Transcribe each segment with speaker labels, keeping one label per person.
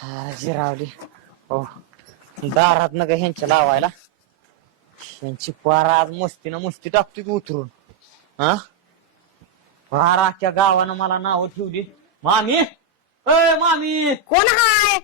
Speaker 1: जिरावली हो दारात न ग ह्यांच्या लावायला ह्यांची पार आज मस्तीनं मस्ती टाकते तू उतरून हा फार अख्ख्या गावानं मला नाव ठेवली मामी अय मामी
Speaker 2: कोण हाय?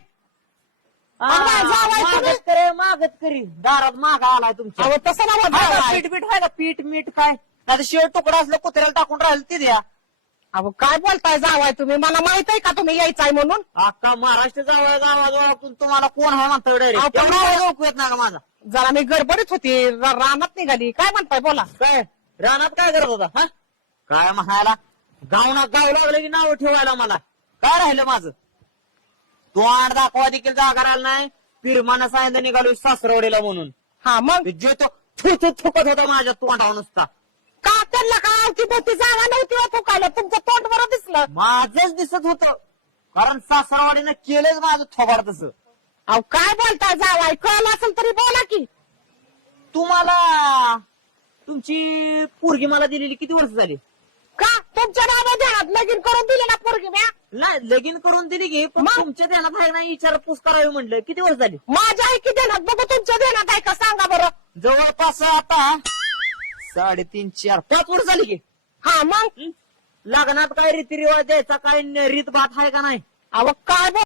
Speaker 1: मागत करे मागत करी दारात मागा आलाय तुमच्या
Speaker 2: अहो तसं ना जावाय.
Speaker 1: पीठ बीठ आहे का पीठ मीठ काय नाही शेळ तुकडा असलं कुत्र्याला टाकून राहिलं ते द्या
Speaker 2: अहो काय बोलताय जावाय तुम्ही? मला माहित आहे का तुम्ही यायचाय म्हणून?
Speaker 1: अख्खा महाराष्ट्र जावं गावाजवळातून तुम्हाला कोण आहे म्हणता
Speaker 2: अहो, पण
Speaker 1: ओळखू येत ना का माझा
Speaker 2: जरा मी गडबडीत होती रानात निघाली. काय म्हणताय बोला.
Speaker 1: काय रानात काय करत होता हा काय म्हणायला गाव लागलं की नाव ठेवायला मला काय राहिलं माझं तोंड दाखवा देखील जागा राहिला नाही पिरमानं सांगितलं निघालो सासरवडीला म्हणून
Speaker 2: हा मग
Speaker 1: जे तो थुकत होता माझ्या तोंडावर नुसता
Speaker 2: का त्यांना काय ती मोठी जागा नव्हती हो फुकायला. तुमचं तोंड बरं दिसलं.
Speaker 1: माझंच दिसत होतं कारण सासरवाडीनं केलंच माझं थोबाड तसं
Speaker 2: अहो काय बोलताय जावाय? कळलं असेल तरी बोला की.
Speaker 1: तुम्हाला तुमची पोरगी मला दिलेली किती वर्ष झाली
Speaker 2: का तुमच्या नावामध्ये हात लगीन करून दिले ना पोरगी म्या?
Speaker 1: नाही लगीन करून दिली की पण
Speaker 2: मग?
Speaker 1: तुमच्या ध्यानात आहे नाही विचारपूस करावी म्हणलं किती वर्ष झाली
Speaker 2: माझ्या आई किती देण्यात बघू तुमच्या देण्यात आहे का सांगा बरं.
Speaker 1: जवळपास आता 3.5 4 5 वर्ष झाली की
Speaker 2: हा मग
Speaker 1: लग्नात काय रीतिरिवाज द्यायचा काय रीत भात आहे का नाही
Speaker 2: अहो काय